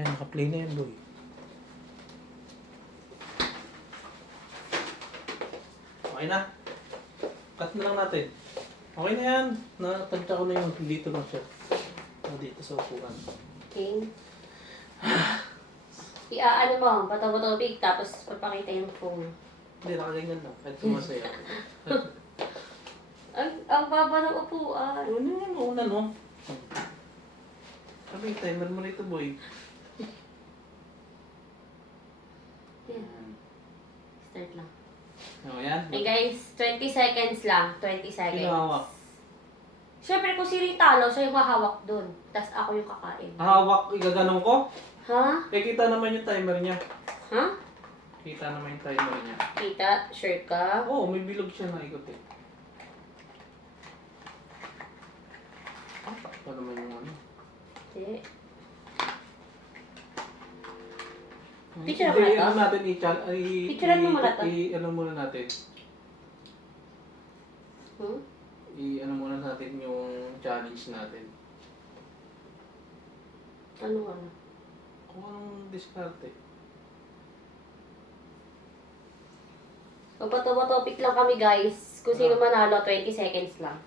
Kaya naka-play na yan, boy. Okay na. Cut na lang natin. Okay na yan. Natagta ko na yung dito lang siya. Dito sa upuan. Okay. Iaano mo, bato-bato big, tapos papakita yung phone. Hindi, nakaganyan lang. Kahit sumasaya. Ang baba ng upuan. Ano yung una, no? Sabi, timer mo na ito, boy. Yeah. Start lang. Ano yan? Hey guys, 20 seconds lang. 20 seconds. Sino hawak? Siyempre, kung si Ritalo, siya yung hahawak dun. Tapos ako yung kakain. Hawak, igaganong ko? Ha? Eh, kita naman yung timer niya. Ha? Kita naman yung timer niya. Kita? Sure ka? Oo, may bilog siya na ikot eh. Pa naman yung ano. Hindi. Picture mo na to? Ano natin Picturean mo muna to? ano muna natin? Hmm? Ano muna natin yung challenge natin. Ano? Kung anong diskarte. So, bato-topic lang kami guys. Kung sino manalo, 20 seconds lang.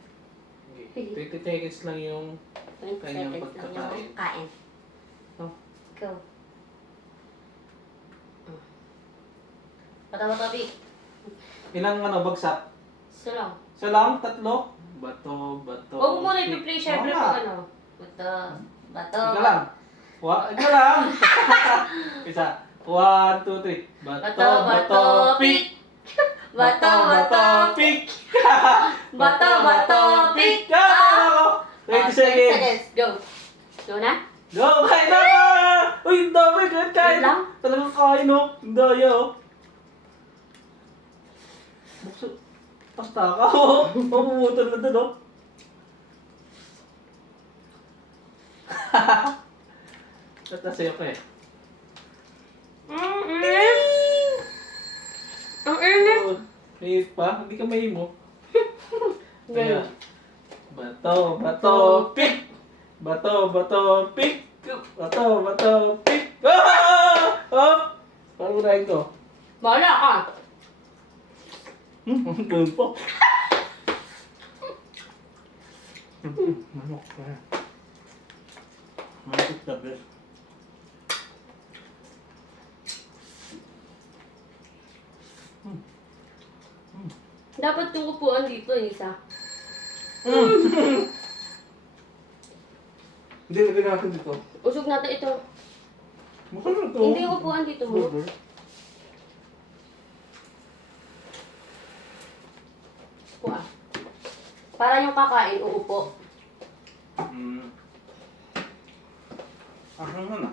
Okay. 20 seconds lang yung 20 kanyang seconds lang pagkakain. yung kain. Oh. Go. Bato-topic. Ilang bagsak? So lang. Isa lang? Tatlo? Bato. Huwag mo muna i-play syempre Oo kung nga. ano. Bato. Ika lang. Ika lang. Isa. 1, 2, 3. Bato, pick. Bato, pick. Bato, pick. 20 seconds. Go. Go na? Go! Kain na! Uy, ang dami! Kain! Wait lang. Talagang kain, oh. Ang daya, oh. Bukso. Pasta ka, oh. Mamumutol na doon, oh. Tatasaya ka eh. Ang init. Oh, may pa? Hindi ka mahimo. Ganun. Bato, pick! Bato, pick! Bato, pick! Ah! Oh! Parang unahin ko. Bahala ka. Ganun po. Manok ka. Manok the best. Dapat yung upuan dito, isa. Hindi, lagyan natin dito. Usog natin ito. Buksan na ito. Hindi yung upuan dito mo. Upuan. Para yung kakain, uupo. Asan mo na?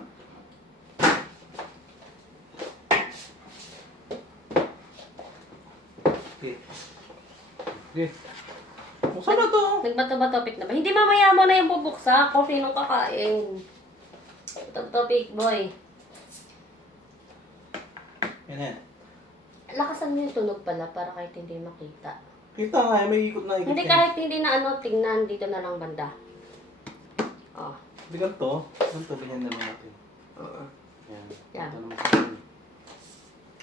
Okay. Okay. Buksan na to. Nagbato-topic na ba? Hindi, mamaya mo na yung bubuksa kung sinong kakain. Topic, boy. Yan yan. Lakasan mo yung tunog pala para kahit hindi makita. Kita nga, may ikot na ikot. Hindi, yan. kahit hindi na tingnan, dito na lang banda. Oh. Hindi ganito. Ganito, ganyan naman natin. Yan. Yan. Ito naman sa akin.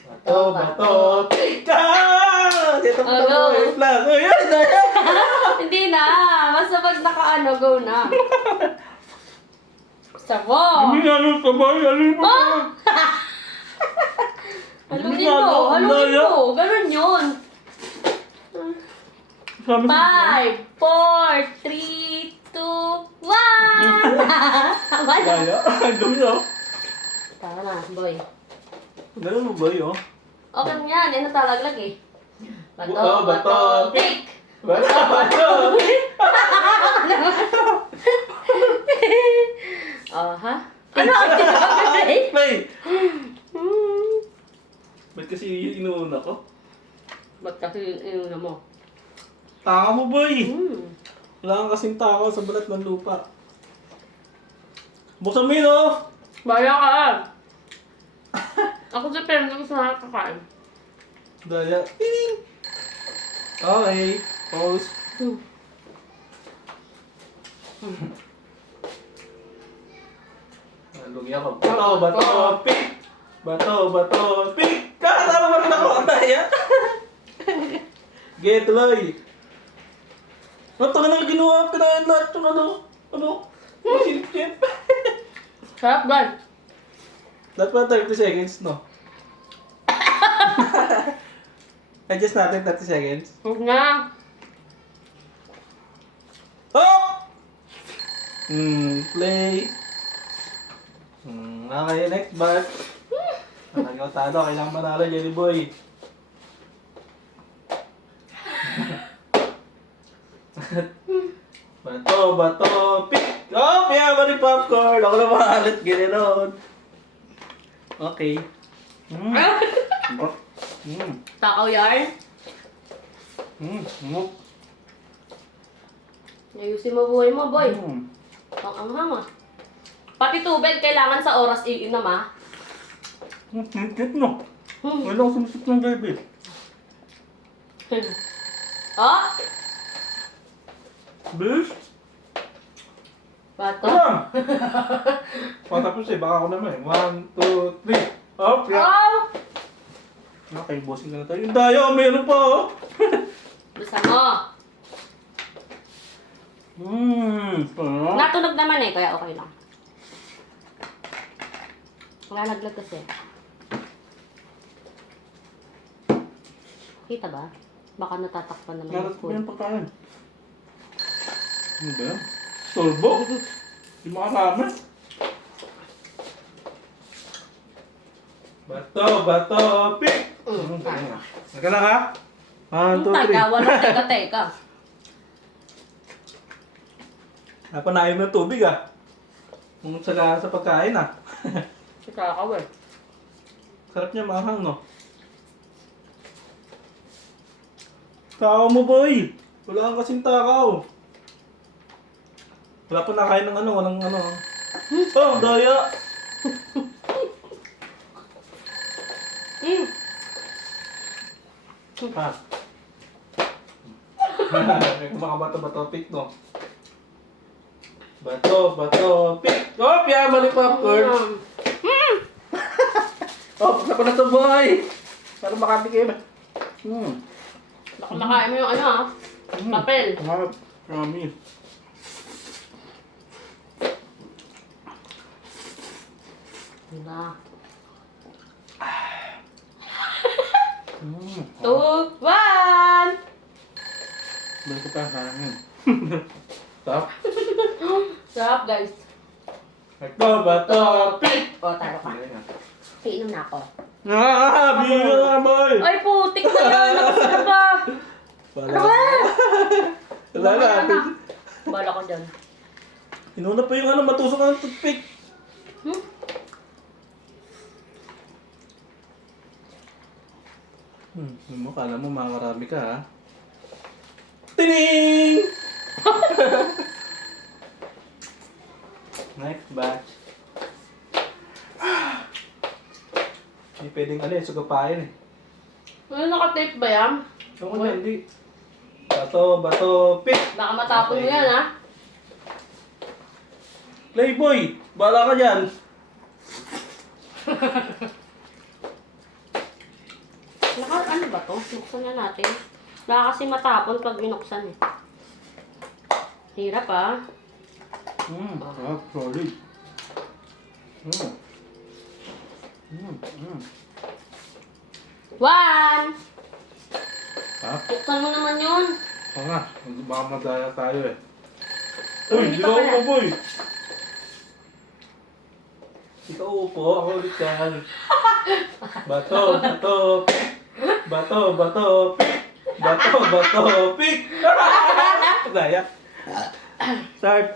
Bato, tika! Dito mo Go. na yung flag. Oh, yan, yan. Hindi na! Basta pag nakaano, go na. Sabo! Hindi namin sabay, alin mo Oh! na. Halungin mo! Halungin mo! Ganun yun! Sabi ko, 5, 4, 3, 2, 1! Kaya? Gawin nyo. Tara na, boy. Ganun mo ba yun? Okay mo yan, yan ang talaglag eh. Bato, Oh, bato, bato, pick! Bato. Oh, ha? Ano ang tinagay? May! Ba't kasi inuuna ko? Ba't kasi yung mo? Taka mo, boy! Hmm. Wala kang kasing takaw sa balat ng lupa. Buksan mo yun, oh! Baya ka! Ako sa pero gusto na kakain. Daya. Ting! Okay. Pause. Nalugi ako. Bato, pick! Bato, pick! Kakasama mo rin ako, Andaya! Sige, tuloy! Ano na ginawa? Kinain lahat yung masilip-silip. Sarap, guys. Dapat 30 seconds, no? Adjust natin 30 seconds. Huwag na. Oh! Play. Okay, next batch. Ikaw talo, kailangan manalo, Jelly Boy. Bato, pick! Oh, piyama ni popcorn! Ako na maalit, ganoon. Okay. Takaw yarn. Ayusin mo buhay mo, boy. Ang anghang ah. Pati tubig, kailangan sa oras iinom ah. Higit no. Walang sumusip ng baby. Oh, Bilis? bato. Ano? Tapos baka ako naman eh. 1, 2, 3. Up, yeah. Oh! Okay, bossing ka na tayo. Yung dayo, meron pa oh. Bisa mo. Sarap. Natunog naman eh, kaya okay lang. Nalaglag kasi. Kita ba? Baka natatakpan naman yung Narat food. mo yung pagkain. Ano ba yan? Solbo? Di makarami. Bato, pick! Naka lang ha? 1, 2, 3. Teka, walang teka. Napanayin mo ng tubig ah. Kung sa pagkain ah. Kakakaw eh. Sarap niya mahang no? Takaw mo boy! Wala kang kasing takaw. Wala pa nakain ng walang Oh, daya! Ha? May kumakabato-bato pick no? Bato, pick! Oh, piyama ni popcorn! Oh, pagka na to boy! Para makatikim. Baka makain mo yung ano ah. Papel. Harap. Promise. Diba? Mm. 2, 1! Balik ko pa sa akin. Stop. Sarap guys. Bato, pick! O, taro ka. Piinom na ako. Bigyan na boy! Ay, putik na yan! Nakasarap ba? Wala. Ano ba? Wala na. Bala ko dyan. Inuna pa yung matusok ng toothpick. Kala mo makakarami ka ha? Tining! Next batch. Hindi pwedeng sugapain eh. Ano, naka-tape ba yan? Ako na, hindi. Bato, pick! Baka matapon mo yan ha? Playboy! Bala ka dyan! Ano ba to? Buksan na natin. Baka kasi matapon pag binuksan eh. Hirap ah. Solid. One! Ha? Buksan mo naman yun. Oo nga, baka madaya tayo eh. Uy, Uy, hindi di pa ako pala. boy! Ikaw upo, ako ulit yan. Bato, pick! Bato, pick! Pick! Daya. Start.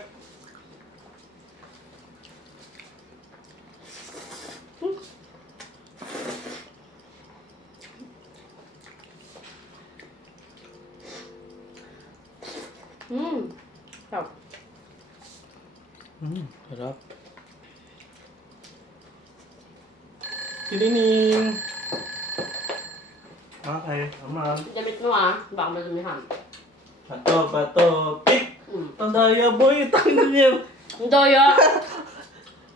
Sarap. Harap. Tilining! Okay, aman. Damit mo ah. Baka madumihan. Bato, pick! Ang daya boy, tangin niya. Ang daya.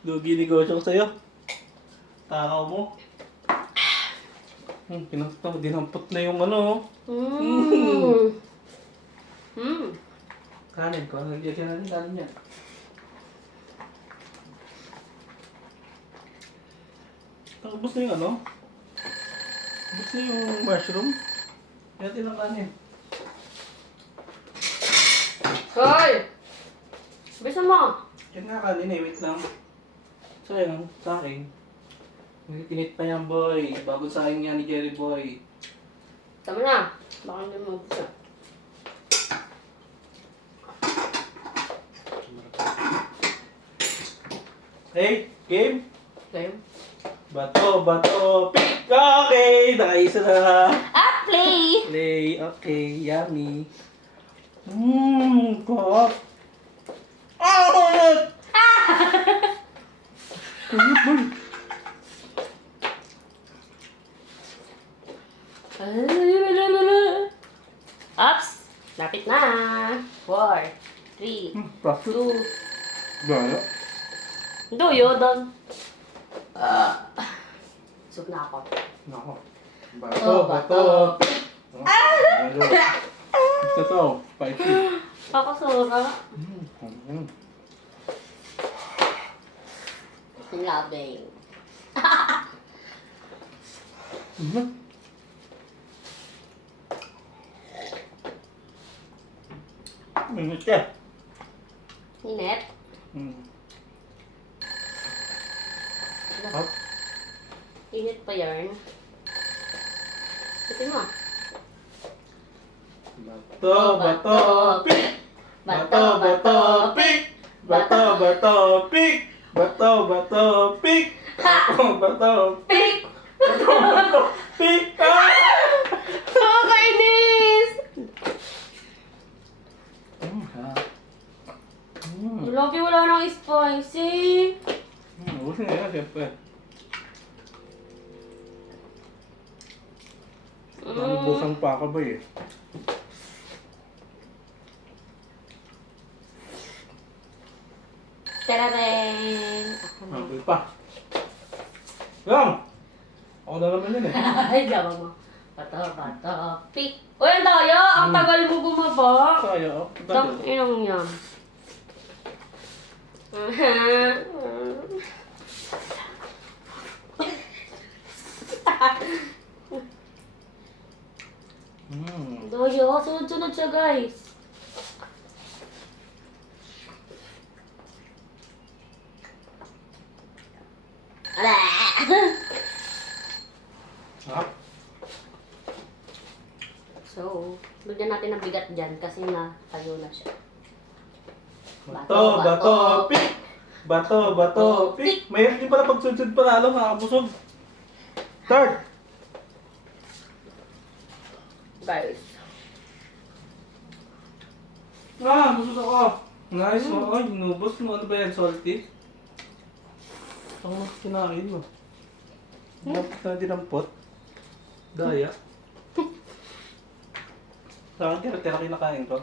Lugi negosyo ko sa'yo. Takaw mo. Dinampot na yung ano. Mmm. Mmm. Kanin ko. Nagyagyan natin kanin yan. Ubus na yung ano? Ubus na yung mushroom. Yan ang kanin. Hoy! Bisa mo. Yan nga kanin eh. Wait lang. Sayang, sa akin. May tinit pa yan, boy. Bago sayang yan ni Jerry Boy. Tama na. Baka hindi mo bisa. Hey, game? Okay. Bato, bato, pick! Okay! Nakaisa na. Ah, play! Play, okay, yummy. Kop. Ah, ulit! Ulit, boy. Ups! Lapit na! 4, 3, Bakit? 2, Gaya? Duyo doon. Soup na ako. Nako. Bato, bato. Ito to, spicy. Pakasura. Mm. Labing. Mm. Ingat ka. Ninep. Hop. Init pa yarn. Ito mo. Bato, bato, pick! Bato, bato, pick! Bato, bato, pick! Bato, bato, pick! Bato, bato, Pick! bato, bato, pick! Ah! Nakakainis! Lagi wala nang spicy. Ubusin na yan, siyempre. Nalubusang pa ka ba eh? Tarareng! Nabul pa. Lang! Ako na naman yun eh. Ay, gawa mo. Bato, pick! Uy, ang daya! Ang tagal mo bumaba! Kaya oh. Tang inang yan. Daya, sunod-sunod siya guys. Ha? So, bigyan natin ng bigat dyan kasi na tayo na siya. Bato, bato, pick! Bato, bato, pick! Mayroon din pala pagsudsud panalo, nakakabusog. Start! Guys. Ah, busog ako. Nice mo. Ay, inubos mo. Ano ba yan? Salty? Ako na kinain mo. Dapat na dinampot. Daya. Sa akin, tira-tira kinakain ko.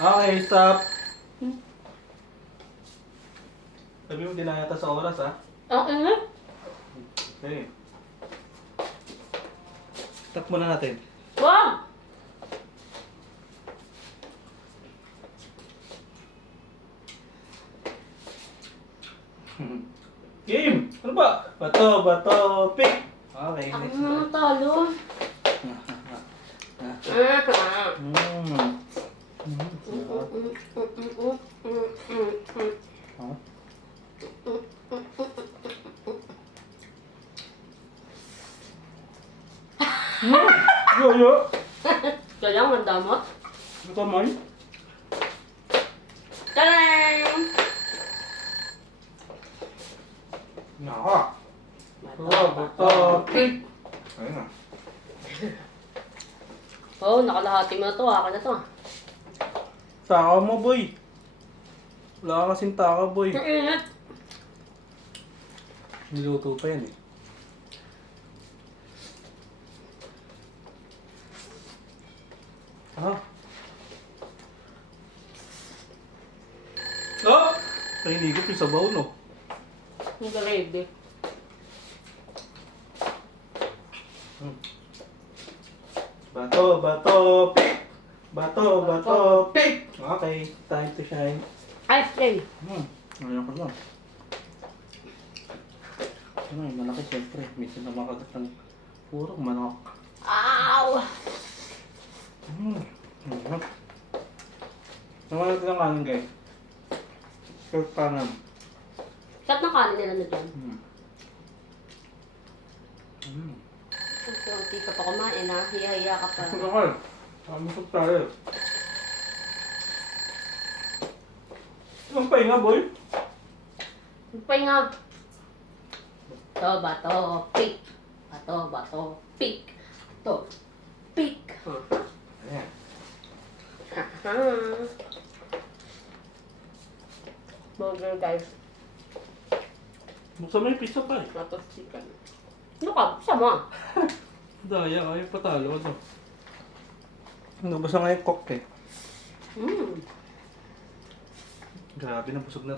Okay, stop. Sabi mo, dinayata sa oras, ha? Okay. Okay. Stop muna natin. Wow! Game! Ano ba? Bato, bato, pick! Okay, Ako next na na. talo. Huh? Yo. Kaya lang, mandamot. Ito man. Tarang! Naka. Bato, pick! Ayun na. Oh, nakalahati mo na to. Akin na to. Takaw mo, boy. Wala ka kasing takaw, boy. Ang init. Niluto pa yan eh. Ah. Oh! Nainigit yung sabaw, no? Yung gravy. Bato, pick! Okay, time to shine. Ice cream. Ngayon ko lang. Ano yung malaki siyempre. Minsan na makagat ng puro manok. Ow! Nawalag lang kanin guys. Short pangan. Sarap ng kanin nila na dyan. Kunti ka pa kumain ha. Hiya-hiya ka pa. Bakal. Masok tayo. Anong pahinga boy? Pahinga. Bato, pick. Bato, pick. To, pick. Ayan. Burger guys. Buksan mo yung pizza pa eh. Tapos chicken. Ano ka? Sama. Daya, ay patalo ano. Nabasa nga yung coke eh. Mmm. Grabe, nabusog na